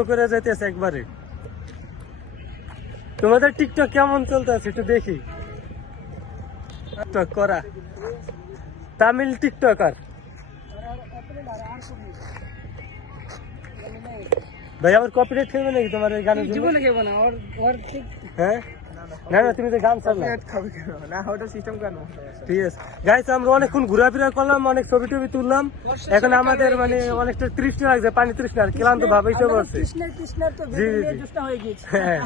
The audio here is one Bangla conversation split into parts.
ফ্লো করে যাইতেছে একবারে। তোমাদের টিকটক কেমন চলতেছে একটু দেখি। টিকটক করা তামিল টিকটকার ভাই, আবার কপিরাইট খেলবে নাকি তোমার এই গানের জন্য? হ্যাঁ না না, তুমি তো গান চালা ঠিক আছে। গাইস, আমরা অনেকক্ষণ ঘোরাফেরা করলাম, অনেক ছবি টবি তুললাম। এখন আমাদের মানে অনেকটা তৃষ্ণা লাগছে, পানি তৃষ্ণা, আর ক্লান্ত ভাব এইসব আছে। হ্যাঁ,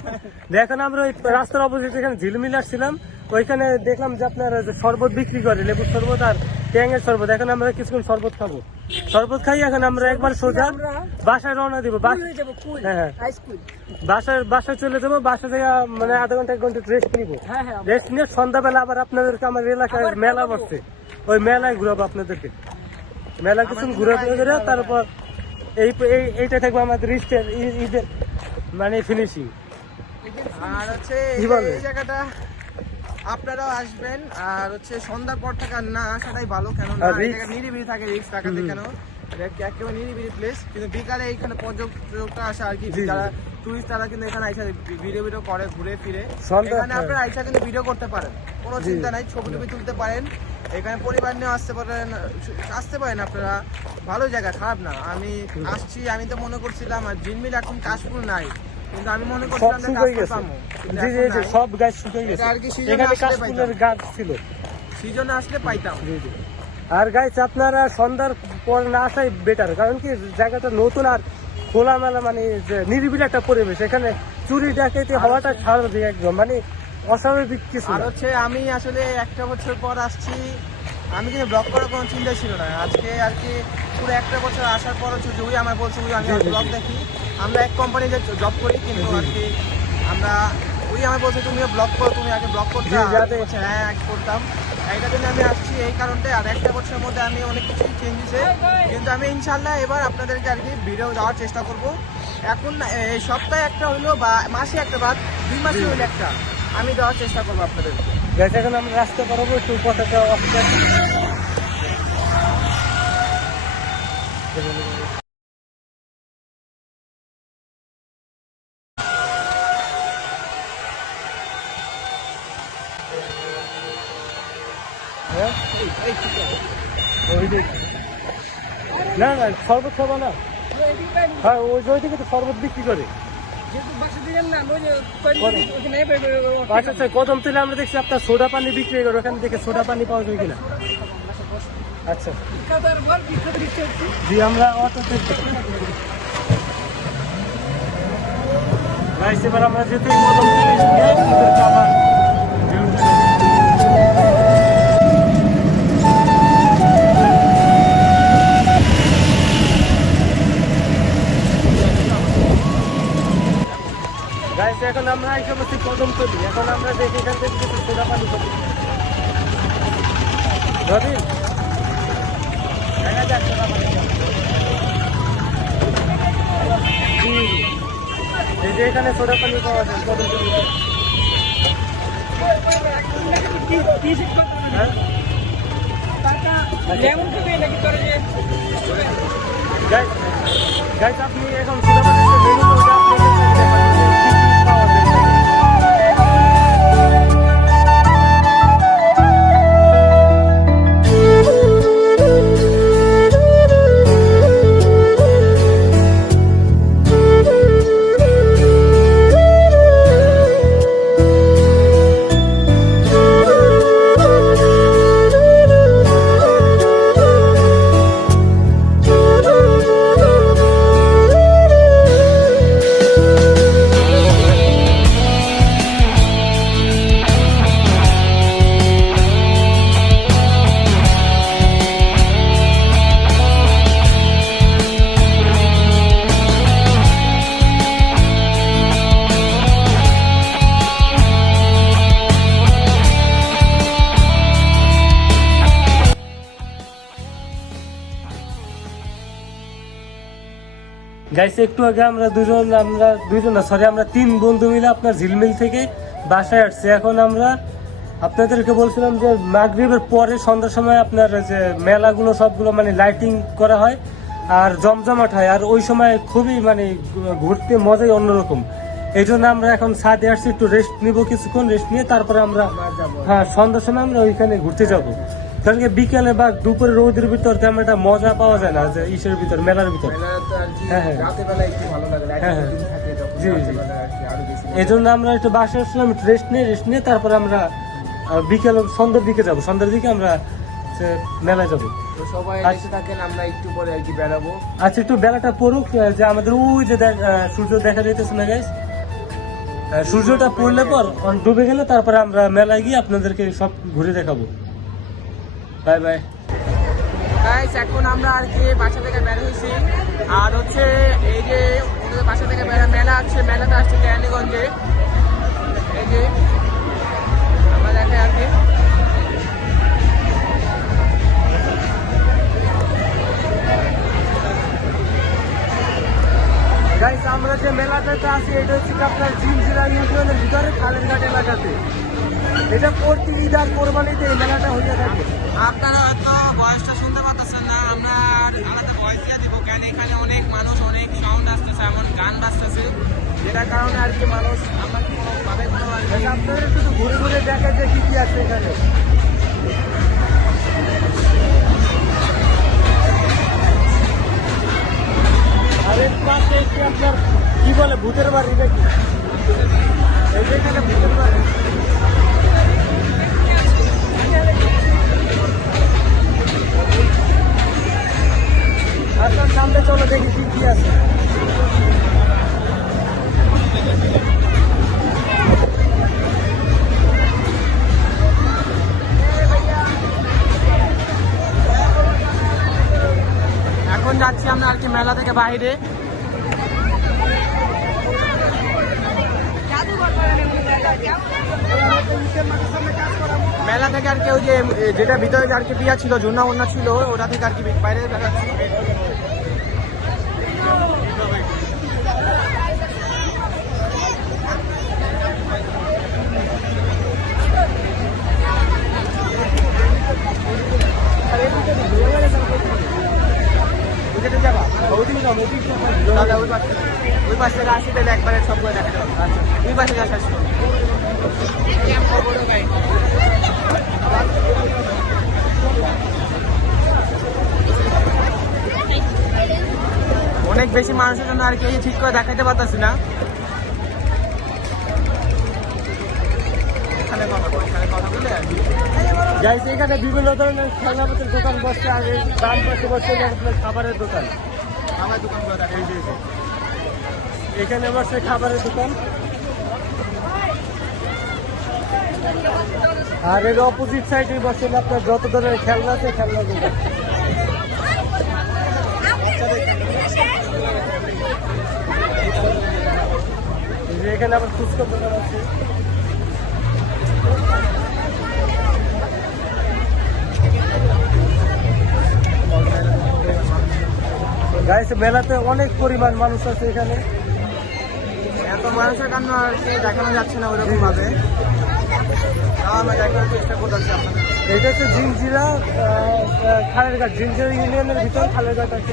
এখন আমরা ওই রাস্তার অপোজিট এখানে ঝিলমিল আসছিলাম, ওইখানে দেখলাম যে আপনার শরবত বিক্রি করে, লেবুর শরবত আর ট্যাঙের শরবত। এখন আমরা কিছুক্ষণ শরবত খাবো, শরবত খাই এখন আমরা একবার সোজা বাসায় রওনা দিব। হ্যাঁ, বাসায় চলে যাবো। বাসা থেকে মানে আধা ঘন্টা 1 ঘন্টা রেস্ট নিবো। রেস্ট নিয়ে সন্ধ্যাবেলা আবার আপনাদেরকে আমার এলাকায় মেলা বসছে, ওই মেলায় ঘুরাবো আপনাদেরকে। মেলা কিছু ঘুরাফেরা করে তারপর এইটা থাকবে আমাদের ঈদের মানে ফিনিশিং। আর হচ্ছে এই জায়গাটা আপনারাও আসবেন, আর হচ্ছে সন্ধ্যার পর থেকে না আসাটাই ভালো, কেন নিরিবিলি থাকে, রিস্ক টাকাতে কেন একেবারে নিরিবিলি প্লেস। কিন্তু বিকালে এইখানে পর্যটকটা আসে আর কি, যারা টুরিস্ট তারা কিন্তু এখানে আইসা ভিডিও করে ঘুরে ফিরে। এখানে আপনারা আইসা কিন্তু ভিডিও করতে পারেন, কোনো চিন্তা নাই, ছবি টবি তুলতে পারেন। এখানে পরিবার নিয়ে আসতে পারেন আপনারা, ভালো জায়গা, খারাপ না। আমি আসছি, আমি তো মনে করছিলাম আর ঝিলমিল এখন কাশফুল নাই, কিন্তু আমি মনে করছিলাম সব গাছ শুকিয়ে গেছে, এখানে কাশফুলের গাছ ছিল, সিজনে আসলে পাইতাম। আর গাইস, আপনারা সন্ধ্যার পর না আসাই বেটার, কারণ কি জায়গাটা নতুন আর খোলামেলা, মানে নিরিবিলি একটা পরিবেশ। এখানে চুরি ডাকাতি হওয়াটা স্বাভাবিক একদম, মানে অস্বাভাবিক কিছু। আর হচ্ছে আমি আসলে 1টা বছর পর আসছি, আমি কিন্তু ব্লগ করার কোনো চিন্তা ছিল না। আজকে আর কি পুরো 1টা বছর আসার পর হচ্ছে ওই আমার বলছে আমি ব্লগ দেখি, আমরা এক কোম্পানিতে জব করি, কিন্তু আর কি আমরা ওই আমার বলছে তুমিও ব্লগ করো, তুমি আগে ব্লগ করতে। হ্যাঁ, করতাম, এইটার জন্য আমি আসছি এই কারণে। আর 1টা বছরের মধ্যে আমি অনেক কিছু চেঞ্জ হয়েছে, কিন্তু আমি ইনশাল্লাহ এবার আপনাদেরকে আর কি ভিডিও দেওয়ার চেষ্টা করব। এখন এই সপ্তাহে একটা হইলো বা মাসে একটা, বা 2 মাসে হইলে একটা, আমি দেওয়ার চেষ্টা করবো আপনাদের। এখন আমরা রাস্তা পারবো একটু পতাকা না না, শরবত খাবো না। হ্যাঁ, ওই দিকে তো শরবত বিক্রি করে। আচ্ছা, কদম তেলে আমরা দেখছি আপনার সোডা পানি বিক্রি করে, ওখান থেকে সোডা পানি পাওয়া যায় কিনা? আচ্ছা জি, আমরা অটোতে এবার আমরা যেতে কদম তেলে খাবার। এখন আমরা এসে কদম তলি, এখন আমরা দেখি এখান থেকে কিছু সোডা পানি করি। এই যে এখানে সোডা পানি পাওয়া যায় কদম তলি। আপনি এখন সোডা পানি গাইছে। একটু আগে আমরা দুজন না, সরি, আমরা 3 বন্ধু মিলে আপনার ঝিলমিল থেকে বাসায় আসছি। এখন আমরা আপনাদেরকে বলছিলাম যে মাগরিবের পরে সন্ধ্যার সময় আপনার যে মেলাগুলো সবগুলো মানে লাইটিং করা হয়, আর জমজমাট হয়, আর ওই সময় খুবই মানে ঘুরতে মজাই অন্যরকম। এই জন্য আমরা এখন ছাদে আসছি, একটু রেস্ট নিব, কিছুক্ষণ রেস্ট নিয়ে তারপরে আমরা হ্যাঁ সন্ধ্যার সময় আমরা ওইখানে ঘুরতে যাব। কারণ কি বিকেলে বা দুপুরে রোদের ভিতর তেমন একটা মজা পাওয়া যায় না, যে ইসের ভিতর মেলার ভিতর। হ্যাঁ হ্যাঁ হ্যাঁ হ্যাঁ জি জি, এই জন্য আমরা একটু বাসে আসলাম, রেস্ট নিয়ে তারপরে আমরা বিকেল সন্ধ্যার দিকে যাব, সন্ধ্যার দিকে আমরা মেলায় যাবো। সবাই এসে থাকেন, আমরা একটু পরে আর কি বেরাবো। আচ্ছা একটু বেলাটা পড়ুক, যে আমাদের ওই যে সূর্য দেখা যাইতেছে না গাইস, সূর্যটা পড়লে পর ডুবে গেলে তারপরে আমরা মেলায় গিয়ে আপনাদেরকে সব ঘুরে দেখাবো। বাই বাই গাইস, এখন আমরা আর কি বাসা থেকে বের হয়েছি, আর হচ্ছে এই যে ওদের বাসা থেকে মেলা আছে, মেলাটা আসছে কেরানীগঞ্জে। এই যে আমরা দেখাই আর কি। গাইস, আমরা যে মেলাটাতে আছি এটা হচ্ছে আপনার ঝিলঝিলা ইউনিয়নের ভিতরে খালেরঘাট এলাকাতে। এটা প্রতি ঈদ আর কোরবানিতে এই মেলাটা হয়ে থাকে। আপনারা হয়তো ভয়েসটা শুনতে পাচ্ছেন না, আমরা আলাদা ভয়েস দিয়ে দিব, কেন এখানে অনেক মানুষ, অনেক সাউন্ড আসতেছে, এমন গান বাজতেছে, যেটার কারণে আর কি মানুষ আমরা কোনোভাবে আপনাদের শুধু ঘুরে ঘুরে দেখে যে কি কি আছে এখানে। আর এর পাশে একটি আপনার কি বলে ভূতের বাড়ি নাকি, এই যে এখানে ভূতের বাড়ি। আপনার সামনে চলো দেখি কি কি আছে। এখন যাচ্ছি আমরা আর কি মেলা থেকে বাইরে। মেলা থেকে আর কি ওই যে যেটা ভিতরে আর কি পিয়া ছিল, ঝুনা উন্না ছিল, ওটা থেকে আর কি বাইরে দেখাচ্ছি। দাদা ওই পাশে আসি, তাহলে একবারে সবগুলো দেখা যাবে। ওই পাশে আসা অনেক বেশি মানুষের জন্য আর কি ঠিক করে দেখাতে পারতেছি না। এখানে কথা বলে আর কি গাইস, এখানে বিভিন্ন ধরনের খেলনাপাতির দোকান বসছে, আর এই দাম পাশে বসছে আপনার খাবারের দোকান। আমার দোকানগুলো দেখা এই যে এখানে বসছে খাবারের দোকান, আর এর অপোজিট সাইডে বসছে আপনার যত ধরনের খেলনা আছে খেলনার দোকান। এই যে এখানে আবার ফুচকার দোকান আছে। গাইস, মেলাতে অনেক পরিমাণ মানুষ আছে এখানে। এত মানুষের কারণে আর কি দেখানো যাচ্ছে না ওরকম ভাবে, আমরা দেখানোর চেষ্টা করতেছি আপনাদের। এটা হচ্ছে ঝিলঝিলা খালেরঘাট, ঝিলঝিলা ইউনিয়নের ভিতর খালেরঘাট আছে।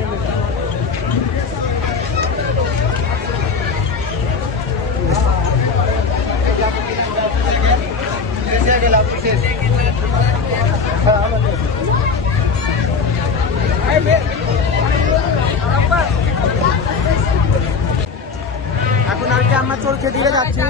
হ্যাঁ আমাদের এখন আর কি আমরা চলছে দিকে যাচ্ছি।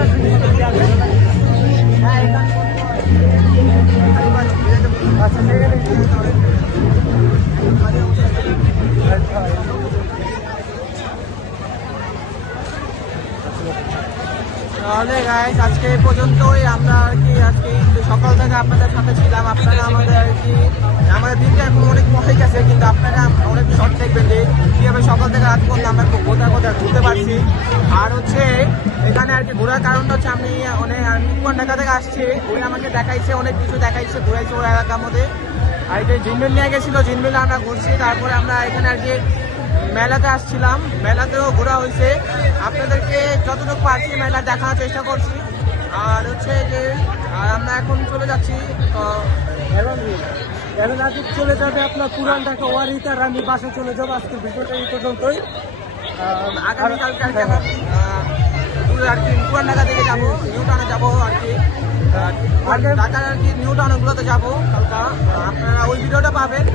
করার জিনিসপত্র কি আছে? আচ্ছা সেখানে তাহলে গাইস আজকে এই পর্যন্তই। আমরা আর কি আজকে সকাল থেকে আপনাদের সাথে ছিলাম। আপনারা আমাদের আর কি আমাদের দিনটা এখন অনেক হয়ে গেছে, কিন্তু আপনারা অনেক শর্ট দেখবেন যে কীভাবে সকাল থেকে রাত পর্যন্ত আমরা কোথায় কোথায় ঘুরতে পারছি। আর হচ্ছে এখানে আর কি ঘোরার কারণটা হচ্ছে আমি পুরান ঢাকা থেকে আসছি, ওই আমাকে দেখাইছে অনেক কিছু দেখাইছে, ঘুরাইছে ওই এলাকার মধ্যে। আর এটা ঝিলমিল নিয়ে গেছিলো, ঝিলমিলে আমরা ঘুরছি। তারপরে আমরা এখানে আর কি মেলাতে আসছিলাম, মেলাতেও ঘোরা হয়েছে। আপনাদেরকে যতটুকু পারছি মেলা দেখানোর চেষ্টা করছি। আর হচ্ছে যে আমরা এখন চলে যাচ্ছি এখন আজকে চলে যাবে আপনার পুরান ঢাকা ওয়ারিতে, আর আমি বাসে চলে যাবো। আজকে ভিডিওটা এই পর্যন্তই। আগামীকালকে আর কি আমরা আর কি পুরান ঢাকা থেকে যাবো, নিউ টাউনে যাবো আর কি। ঢাকার আর কি নিউ টাউনগুলোতে যাবো কালকা। আপনারা ওই ভিডিওটা পাবেন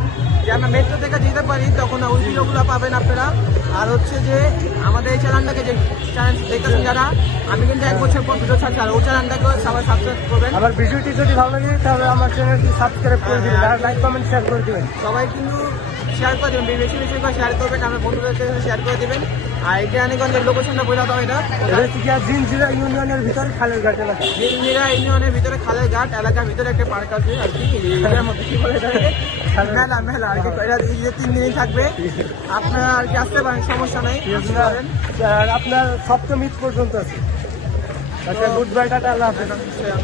যে আমরা মেট্রো থেকে যেতে পারি, তখন ওই ভিডিওগুলো পাবেন আপনারা। আর হচ্ছে যে আমাদের এই চ্যানেলটাকে যে চ্যানেল দেখতেছেন যারা, আমি কিন্তু 1 বছর পর ভিডিও ছাড়ছি, আর ওই চ্যানেলটাকে সবাই সাবস্ক্রাইব করবেন। আমার ভিডিওটি যদি ভালো লাগে তাহলে আমার চ্যানেলটি সাবস্ক্রাইব করে দিবেন আর লাইক কমেন্ট শেয়ার করে দিবেন। সবাই কিন্তু শেয়ার করে দেবেন, বেশি বেশি করে শেয়ার করবেন, আমার বন্ধুদের সাথে শেয়ার করে দেবেন। আর এই কেরানীগঞ্জের লোকেশনটা বলে দাও এটা। জিনজিরা ইউনিয়নের ভিতরে খালের ঘাট এলাকা। জিনজিরা ইউনিয়নের ভিতরে খালের ঘাট এলাকার ভিতরে একটা পার্ক আছে আর কি, এটার মধ্যে কি বলে এটাকে? মেলা মেলা আর কি। এটা 3 দিনই থাকবে, আপনারা আর কি আসতে পারেন, সমস্যা নেই, আসতে পারেন। আর আপনার সপ্তম ঈদ পর্যন্ত আছে। আচ্ছা, গুড বাই, টাটা, আল্লাহ হাফেজ।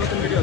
নতুন ভিডিও।